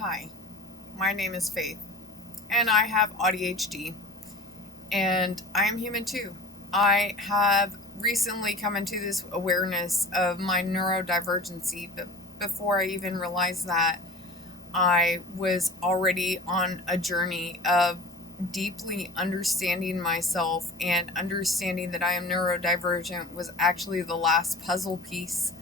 Hi, my name is Faith, and I have ADHD, and I am human too. I have recently come into this awareness of my neurodivergency, but before I even realized that, I was already on a journey of deeply understanding myself, and understanding that I am neurodivergent was actually the last puzzle piece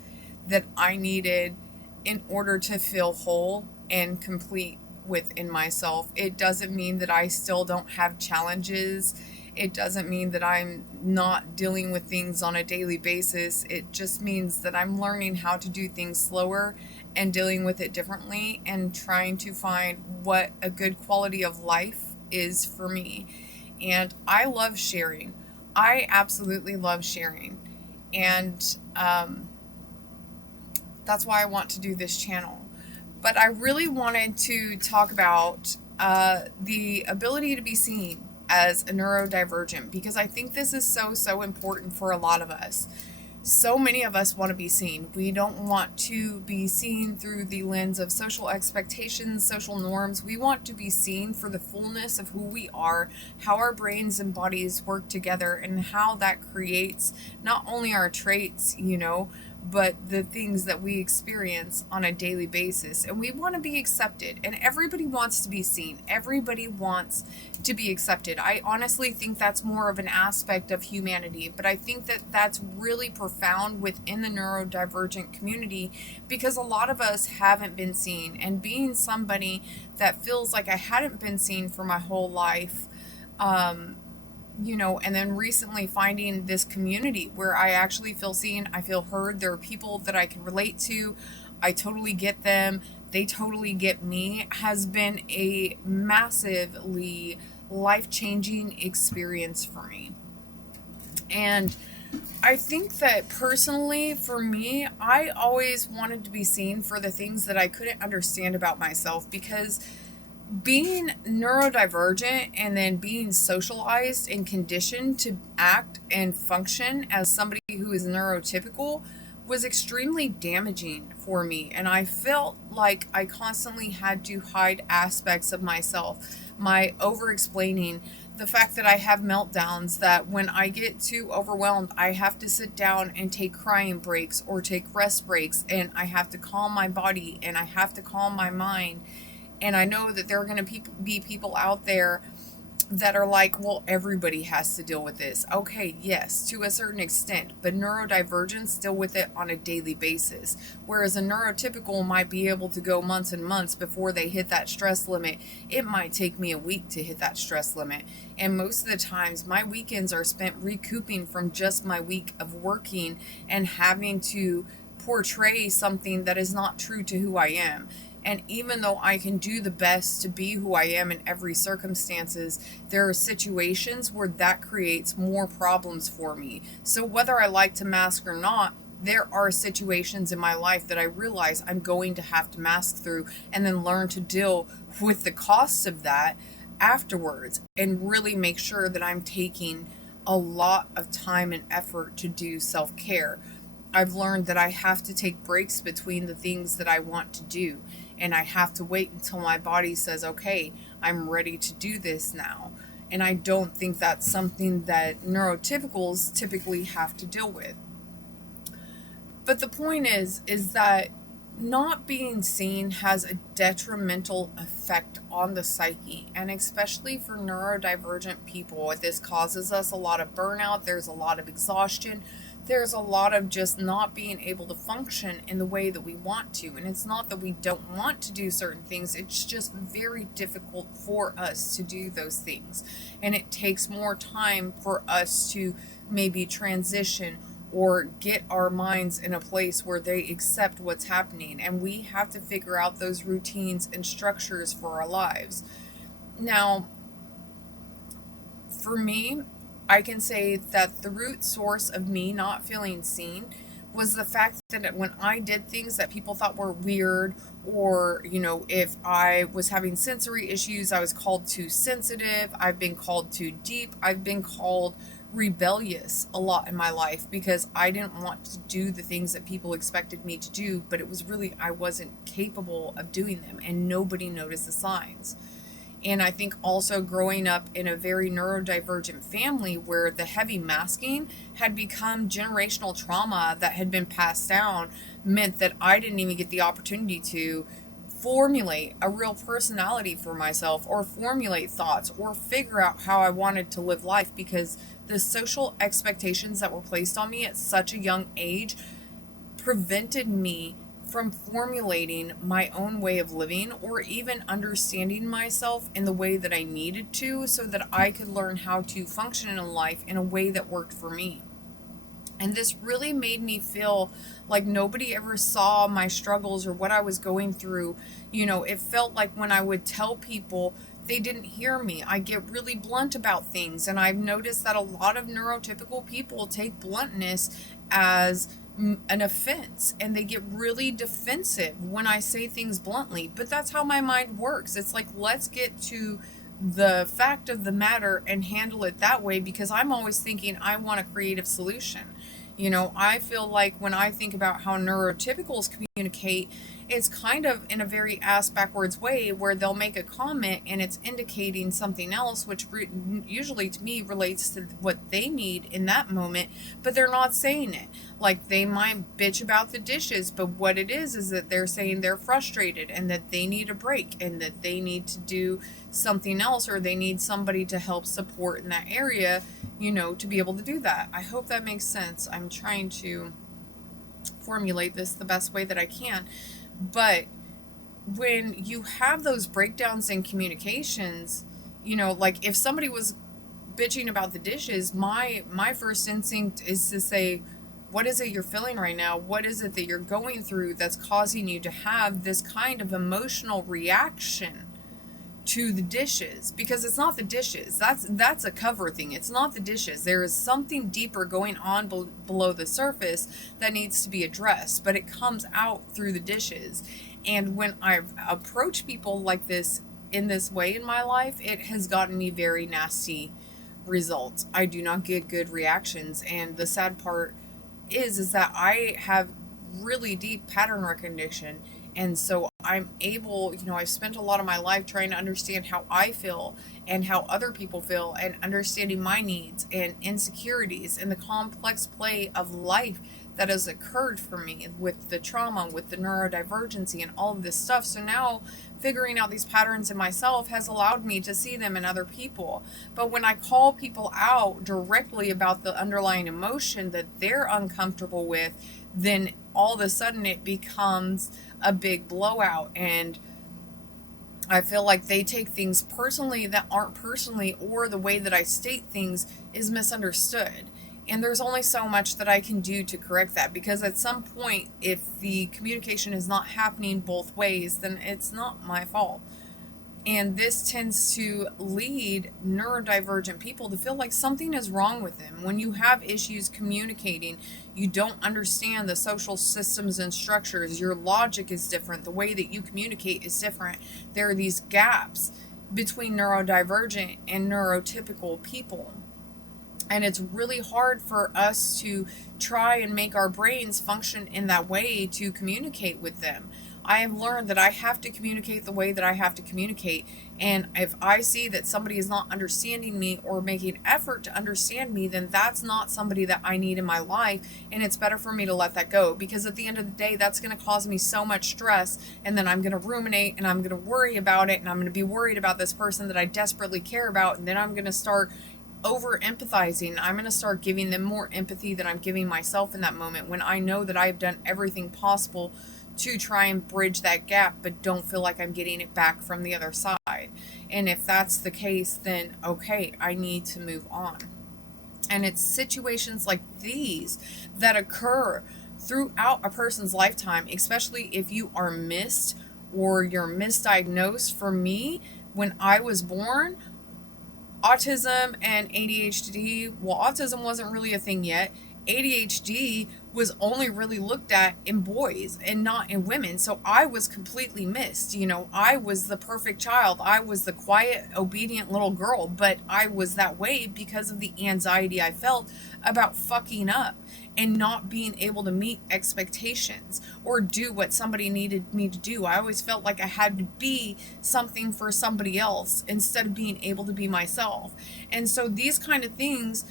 that I needed in order to feel whole and complete within myself. It doesn't mean that I still don't have challenges. It doesn't mean that I'm not dealing with things on a daily basis. It just means that I'm learning how to do things slower and dealing with it differently and trying to find what a good quality of life is for me. And I love sharing. I absolutely love sharing. And that's why I want to do this channel. But I really wanted to talk about the ability to be seen as a neurodivergent, because I think this is so important for a lot of us. So many of us want to be seen. We don't want to be seen through the lens of social expectations, social norms. We want to be seen for the fullness of who we are, how our brains and bodies work together, and how that creates not only our traits, but the things that we experience on a daily basis. And we want to be accepted, and everybody wants to be seen. Everybody wants to be accepted. I honestly think that's more of an aspect of humanity, but I think that that's really profound within the neurodivergent community, because a lot of us haven't been seen. And being somebody that feels like I hadn't been seen for my whole life, and then recently finding this community where I actually feel seen, I feel heard. There are people that I can relate to. I totally get them. They totally get me, has been a massively life-changing experience for me. And I think that personally, for me, I always wanted to be seen for the things that I couldn't understand about myself, because being neurodivergent and then being socialized and conditioned to act and function as somebody who is neurotypical was extremely damaging for me. And I felt like I constantly had to hide aspects of myself, my over explaining, the fact that I have meltdowns, that when I get too overwhelmed, I have to sit down and take crying breaks or take rest breaks, and I have to calm my body and I have to calm my mind. And I know that there are going to be people out there that are like, well, everybody has to deal with this. Okay, yes, to a certain extent, but neurodivergents deal with it on a daily basis. Whereas a neurotypical might be able to go months and months before they hit that stress limit. It might take me a week to hit that stress limit. And most of the times, my weekends are spent recouping from just my week of working and having to portray something that is not true to who I am. And even though I can do the best to be who I am in every circumstances, there are situations where that creates more problems for me. So whether I like to mask or not, there are situations in my life that I realize I'm going to have to mask through, and then learn to deal with the cost of that afterwards, and really make sure that I'm taking a lot of time and effort to do self-care. I've learned that I have to take breaks between the things that I want to do, and I have to wait until my body says, okay, I'm ready to do this now. And I don't think that's something that neurotypicals typically have to deal with. But the point is that not being seen has a detrimental effect on the psyche, and especially for neurodivergent people. This causes us a lot of burnout. There's a lot of exhaustion. There's a lot of just not being able to function in the way that we want to. And it's not that we don't want to do certain things, it's just very difficult for us to do those things. And it takes more time for us to maybe transition or get our minds in a place where they accept what's happening. And we have to figure out those routines and structures for our lives. Now, for me, I can say that the root source of me not feeling seen was the fact that when I did things that people thought were weird, or, if I was having sensory issues, I was called too sensitive, I've been called too deep, I've been called rebellious a lot in my life because I didn't want to do the things that people expected me to do, but it was really, I wasn't capable of doing them, and nobody noticed the signs. And I think also growing up in a very neurodivergent family where the heavy masking had become generational trauma that had been passed down meant that I didn't even get the opportunity to formulate a real personality for myself, or formulate thoughts, or figure out how I wanted to live life, because the social expectations that were placed on me at such a young age prevented me from formulating my own way of living, or even understanding myself in the way that I needed to, so that I could learn how to function in life in a way that worked for me. And this really made me feel like nobody ever saw my struggles or what I was going through. It felt like when I would tell people, they didn't hear me. I get really blunt about things. And I've noticed that a lot of neurotypical people take bluntness as an offense, and they get really defensive when I say things bluntly. But that's how my mind works. It's like, let's get to the fact of the matter and handle it that way, because I'm always thinking I want a creative solution. I feel like when I think about how neurotypicals communicate, it's kind of in a very ass backwards way, where they'll make a comment and it's indicating something else, which usually to me relates to what they need in that moment, but they're not saying it. Like, they might bitch about the dishes, but what it is that they're saying they're frustrated and that they need a break and that they need to do something else, or they need somebody to help support in that area, to be able to do that. I hope that makes sense. I'm trying to formulate this the best way that I can. But when you have those breakdowns in communications, like if somebody was bitching about the dishes, my first instinct is to say, what is it you're feeling right now? What is it that you're going through that's causing you to have this kind of emotional reaction to the dishes? Because it's not the dishes. That's a cover thing. It's not the dishes. There is something deeper going on below the surface that needs to be addressed, but it comes out through the dishes. And when I've approached people like this in this way in my life, it has gotten me very nasty results. I do not get good reactions, and the sad part is that I have really deep pattern recognition. And so I'm able, I've spent a lot of my life trying to understand how I feel and how other people feel, and understanding my needs and insecurities and the complex play of life that has occurred for me with the trauma, with the neurodivergency and all of this stuff. So now figuring out these patterns in myself has allowed me to see them in other people. But when I call people out directly about the underlying emotion that they're uncomfortable with, then all of a sudden it becomes a big blowout, and I feel like they take things personally that aren't personally, or the way that I state things is misunderstood. And there's only so much that I can do to correct that, because at some point, if the communication is not happening both ways, then it's not my fault. And this tends to lead neurodivergent people to feel like something is wrong with them. When you have issues communicating, you don't understand the social systems and structures. Your logic is different. The way that you communicate is different. There are these gaps between neurodivergent and neurotypical people. And it's really hard for us to try and make our brains function in that way to communicate with them. I have learned that I have to communicate the way that I have to communicate. And if I see that somebody is not understanding me or making effort to understand me, then that's not somebody that I need in my life. And it's better for me to let that go, because at the end of the day, that's going to cause me so much stress. And then I'm going to ruminate, and I'm going to worry about it. And I'm going to be worried about this person that I desperately care about. And then I'm going to start over empathizing. I'm going to start giving them more empathy than I'm giving myself in that moment, when I know that I've done everything possible to try and bridge that gap, but don't feel like I'm getting it back from the other side. And if that's the case, then okay, I need to move on. And it's situations like these that occur throughout a person's lifetime, especially if you are missed or you're misdiagnosed. For me, when I was born, autism and ADHD, well, autism wasn't really a thing yet. ADHD was only really looked at in boys and not in women. So I was completely missed. You know, I was the perfect child. I was the quiet, obedient little girl, but I was that way because of the anxiety I felt about fucking up and not being able to meet expectations or do what somebody needed me to do. I always felt like I had to be something for somebody else instead of being able to be myself. And so these kind of things,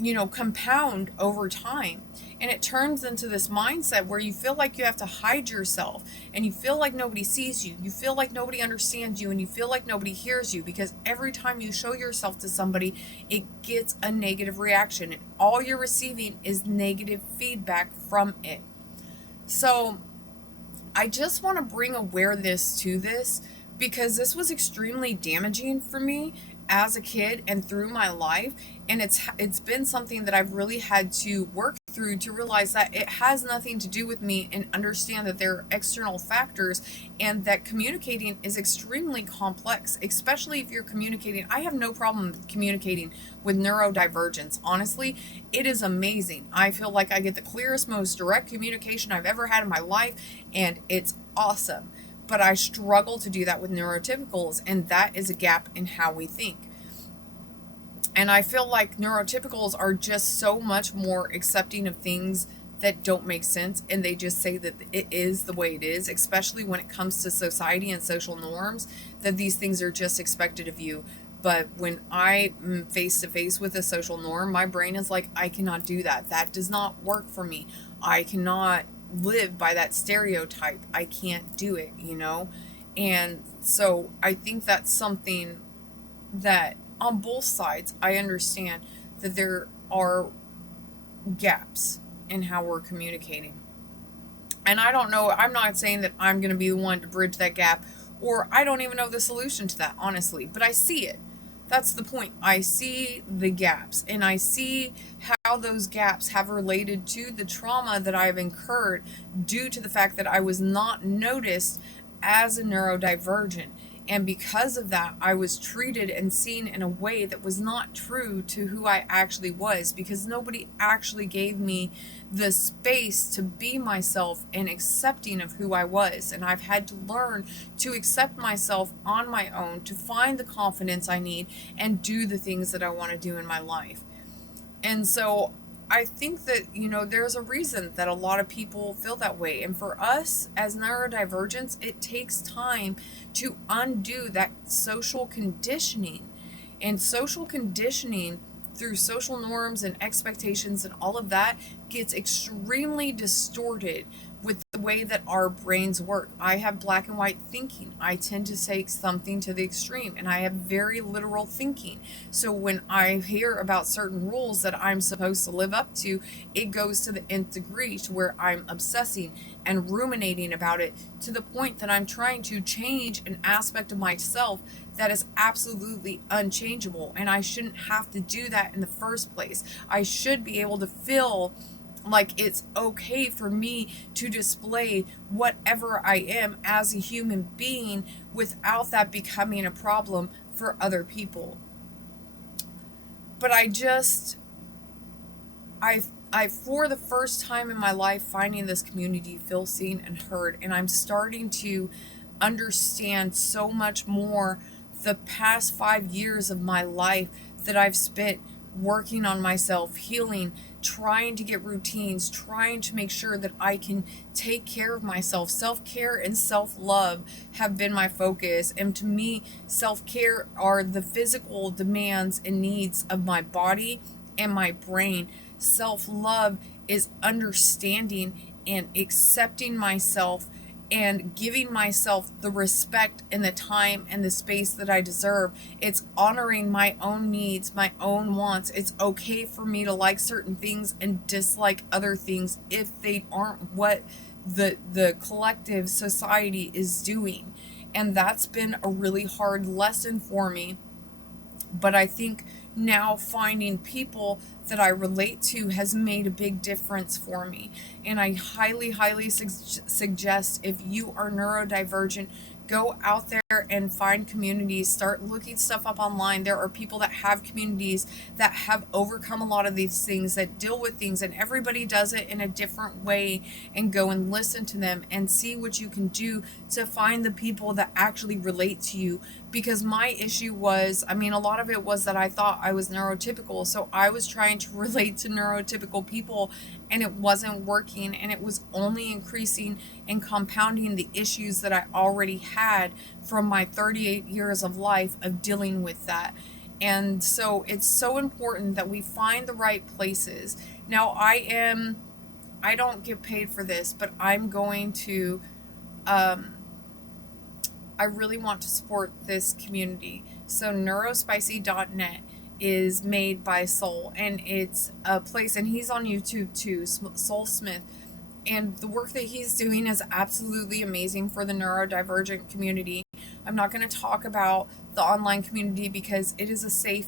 you know, compound over time, and it turns into this mindset where you feel like you have to hide yourself, and you feel like nobody sees you, you feel like nobody understands you, and you feel like nobody hears you, because every time you show yourself to somebody, it gets a negative reaction, and all you're receiving is negative feedback from it. So I just want to bring awareness to this, because this was extremely damaging for me as a kid and through my life, and it's been something that I've really had to work through to realize that it has nothing to do with me, and understand that there are external factors, and that communicating is extremely complex, especially if you're communicating. I have no problem communicating with neurodivergence. Honestly, it is amazing. I feel like I get the clearest, most direct communication I've ever had in my life, and it's awesome. But I struggle to do that with neurotypicals, and that is a gap in how we think. And I feel like neurotypicals are just so much more accepting of things that don't make sense, and they just say that it is the way it is, especially when it comes to society and social norms, that these things are just expected of you. But when I'm face to face with a social norm, my brain is like, I cannot do that. That does not work for me. I cannot live by that stereotype. I can't do it, you know? And so I think that's something that on both sides, I understand that there are gaps in how we're communicating. And I don't know, I'm not saying that I'm going to be the one to bridge that gap, or I don't even know the solution to that, honestly, but I see it. That's the point. I see the gaps, and I see how those gaps have related to the trauma that I've incurred due to the fact that I was not noticed as a neurodivergent. And because of that, I was treated and seen in a way that was not true to who I actually was, because nobody actually gave me the space to be myself and accepting of who I was. And I've had to learn to accept myself on my own, to find the confidence I need and do the things that I want to do in my life. And so I think that, you know, there's a reason that a lot of people feel that way. And for us as neurodivergents, it takes time to undo that social conditioning. And social conditioning through social norms and expectations and all of that gets extremely distorted with the way that our brains work. I have black and white thinking. I tend to take something to the extreme, and I have very literal thinking. So when I hear about certain rules that I'm supposed to live up to, it goes to the nth degree, to where I'm obsessing and ruminating about it, to the point that I'm trying to change an aspect of myself that is absolutely unchangeable. And I shouldn't have to do that in the first place. I should be able to feel like it's okay for me to display whatever I am as a human being without that becoming a problem for other people. But I for the first time in my life, finding this community, feel seen and heard, and I'm starting to understand so much more the past 5 years of my life that I've spent working on myself, healing, trying to get routines, trying to make sure that I can take care of myself. Self-care and self-love have been my focus. And to me, self-care are the physical demands and needs of my body and my brain. Self-love is understanding and accepting myself and giving myself the respect and the time and the space that I deserve. It's honoring my own needs, my own wants. It's okay for me to like certain things and dislike other things if they aren't what the collective society is doing. And that's been a really hard lesson for me. But I think now finding people that I relate to has made a big difference for me. And I highly, highly suggest, if you are neurodivergent, Go out there and find communities. Start looking stuff up online. There are people that have communities that have overcome a lot of these things, that deal with things, and everybody does it in a different way. And go and listen to them and see what you can do to find the people that actually relate to you. Because my issue was, I mean, a lot of it was that I thought I was neurotypical. So I was trying to relate to neurotypical people, and it wasn't working, and it was only increasing and compounding the issues that I already had from my 38 years of life of dealing with that. And so it's so important that we find the right places. Now, I don't get paid for this, but I'm going to, I really want to support this community. So neurospicy.net is made by Soul, and it's a place, and he's on YouTube too, Soul Smith. And the work that he's doing is absolutely amazing for the neurodivergent community. I'm not going to talk about the online community because it is a safe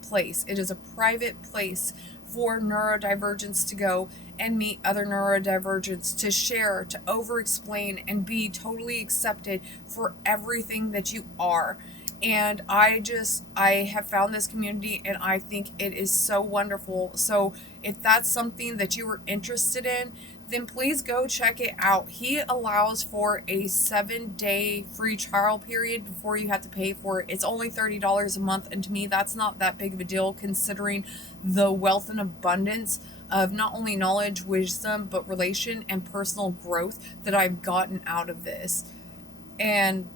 place. It is a private place for neurodivergents to go and meet other neurodivergents, to share, to over-explain, and be totally accepted for everything that you are. And I have found this community, and I think it is so wonderful. So if that's something that you were interested in, then please go check it out. He allows for a 7-day free trial period before you have to pay for it. It's only $30 a month, and to me, that's not that big of a deal considering the wealth and abundance of not only knowledge, wisdom, but relation and personal growth that I've gotten out of this. And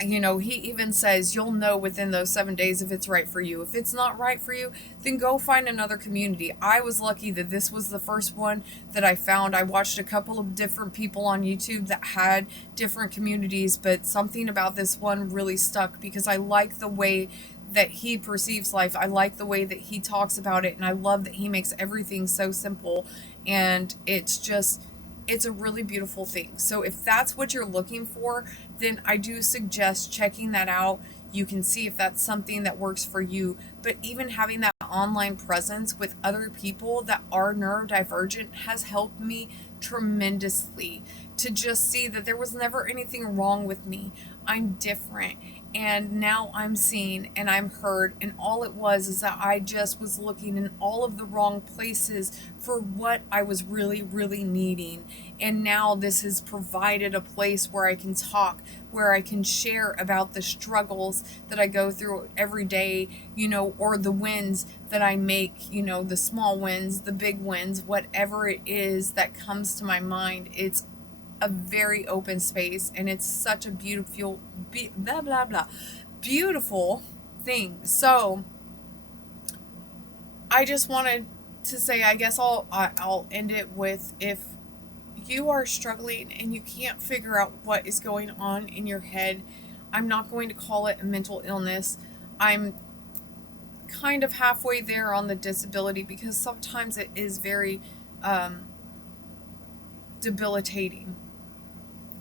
you know, he even says you'll know within those 7 days if it's right for you. If it's not right for you, then go find another community. I was lucky that this was the first one that I found. I watched a couple of different people on YouTube that had different communities, but something about this one really stuck because I like the way that he perceives life. I like the way that he talks about it, and I love that he makes everything so simple, and it's a really beautiful thing. So if that's what you're looking for, then I do suggest checking that out. You can see if that's something that works for you. But even having that online presence with other people that are neurodivergent has helped me tremendously to just see that there was never anything wrong with me. I'm different. And now I'm seen and I'm heard, and all it was is that I just was looking in all of the wrong places for what I was really, really needing. And now this has provided a place where I can talk, where I can share about the struggles that I go through every day, you know, or the wins that I make, you know, the small wins, the big wins, whatever it is that comes to my mind. It's a very open space, and it's such a beautiful beautiful thing. So I just wanted to say, I guess I'll end it with, if you are struggling and you can't figure out what is going on in your head, I'm not going to call it a mental illness. I'm kind of halfway there on the disability, because sometimes it is very debilitating.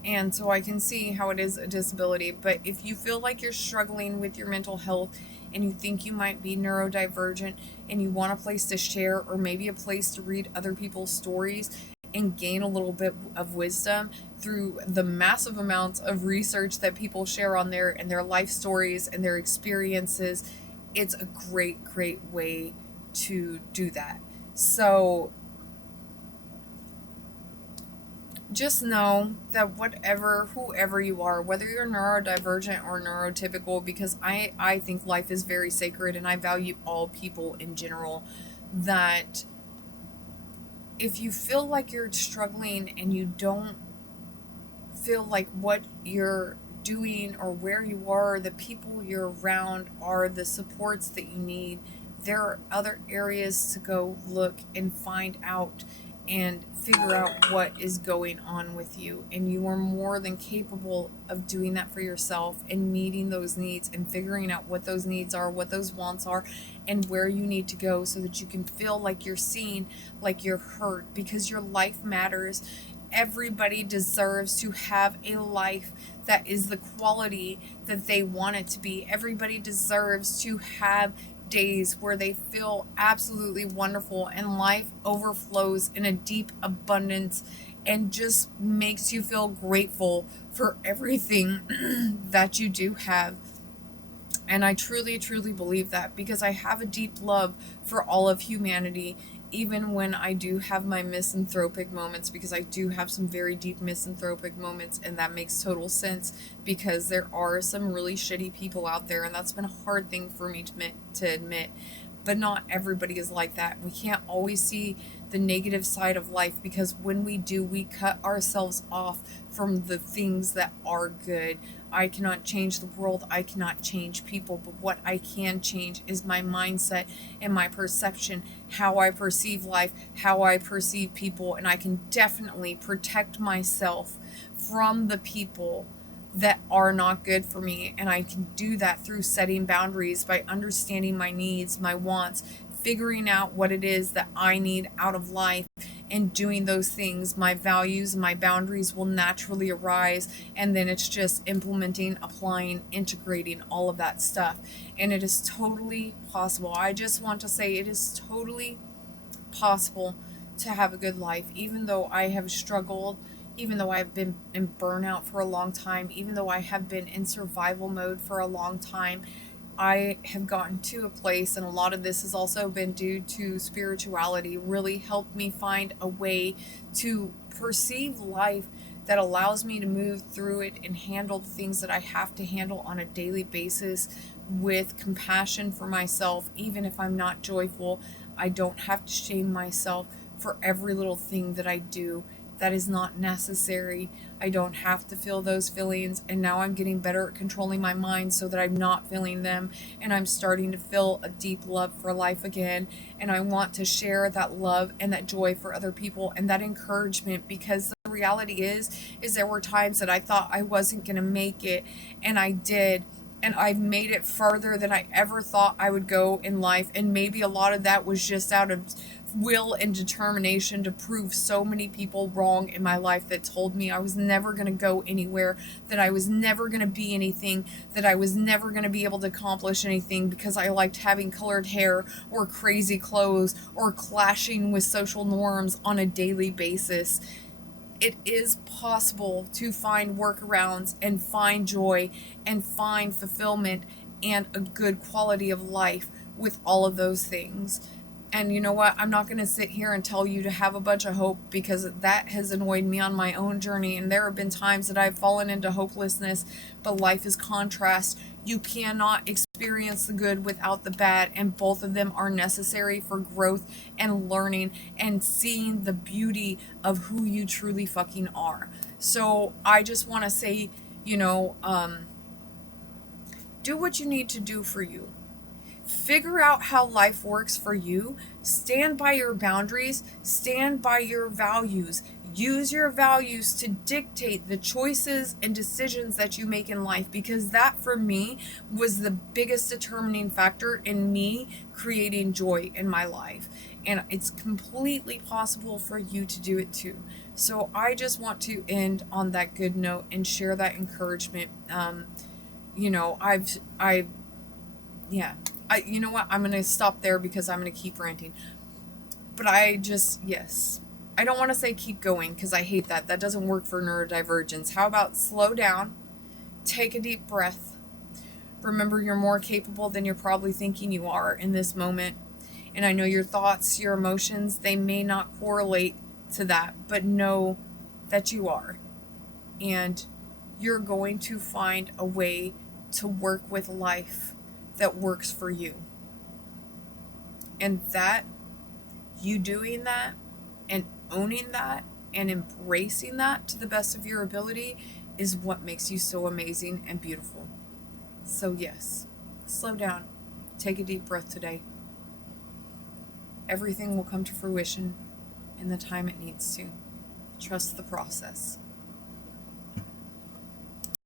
And so I can see how it is a disability. But if you feel like you're struggling with your mental health and you think you might be neurodivergent and you want a place to share, or maybe a place to read other people's stories and gain a little bit of wisdom through the massive amounts of research that people share on there and their life stories and their experiences, it's a great, great way to do that. So just know that whoever you are, whether you're neurodivergent or neurotypical, because I think life is very sacred and I value all people in general, that if you feel like you're struggling and you don't feel like what you're doing or where you are, the people you're around are the supports that you need, there are other areas to go look and find out and figure out what is going on with you. And you are more than capable of doing that for yourself and meeting those needs and figuring out what those needs are, what those wants are, and where you need to go so that you can feel like you're seen, like you're heard, because your life matters. Everybody deserves to have a life that is the quality that they want it to be. Everybody deserves to have days where they feel absolutely wonderful and life overflows in a deep abundance and just makes you feel grateful for everything that you do have. And I truly, truly believe that, because I have a deep love for all of humanity, even when I do have my misanthropic moments, because I do have some very deep misanthropic moments, and that makes total sense because there are some really shitty people out there, and that's been a hard thing for me to admit. But not everybody is like that. We can't always see the negative side of life, because when we do, we cut ourselves off from the things that are good. I cannot change the world. I cannot change people. But what I can change is my mindset and my perception, how I perceive life, how I perceive people. And I can definitely protect myself from the people that are not good for me. And I can do that through setting boundaries, by understanding my needs, my wants, figuring out what it is that I need out of life, and doing those things. My values and my boundaries will naturally arise, and then it's just implementing, applying, integrating all of that stuff. And it is totally possible. I just want to say it is totally possible to have a good life, even though I have struggled, even though I've been in burnout for a long time, even though I have been in survival mode for a long time. I have gotten to a place, and a lot of this has also been due to spirituality, really helped me find a way to perceive life that allows me to move through it and handle the things that I have to handle on a daily basis with compassion for myself. Even if I'm not joyful, I don't have to shame myself for every little thing that I do that is not necessary. I don't have to feel those feelings, and now I'm getting better at controlling my mind so that I'm not feeling them, and I'm starting to feel a deep love for life again. And I want to share that love and that joy for other people and that encouragement, because the reality is there were times that I thought I wasn't going to make it, and I did. And I've made it farther than I ever thought I would go in life. And maybe a lot of that was just out of will and determination to prove so many people wrong in my life that told me I was never going to go anywhere, that I was never going to be anything, that I was never going to be able to accomplish anything because I liked having colored hair or crazy clothes or clashing with social norms on a daily basis. It is possible to find workarounds and find joy and find fulfillment and a good quality of life with all of those things. And you know what? I'm not going to sit here and tell you to have a bunch of hope, because that has annoyed me on my own journey. And there have been times that I've fallen into hopelessness, but life is contrast. You cannot experience the good without the bad, and both of them are necessary for growth and learning and seeing the beauty of who you truly fucking are. So I just want to say, do what you need to do for you. Figure out how life works for you. Stand by your boundaries. Stand by your values. Use your values to dictate the choices and decisions that you make in life, because that for me was the biggest determining factor in me creating joy in my life. And it's completely possible for you to do it too. So I just want to end on that good note and share that encouragement. You know what? I'm going to stop there because I'm going to keep ranting. But yes. I don't want to say keep going, because I hate that. That doesn't work for neurodivergence. How about slow down, take a deep breath. Remember, you're more capable than you're probably thinking you are in this moment. And I know your thoughts, your emotions, they may not correlate to that, but know that you are. And you're going to find a way to work with life that works for you. And that, you doing that and owning that and embracing that to the best of your ability, is what makes you so amazing and beautiful. So yes, slow down. Take a deep breath today. Everything will come to fruition in the time it needs to. Trust the process.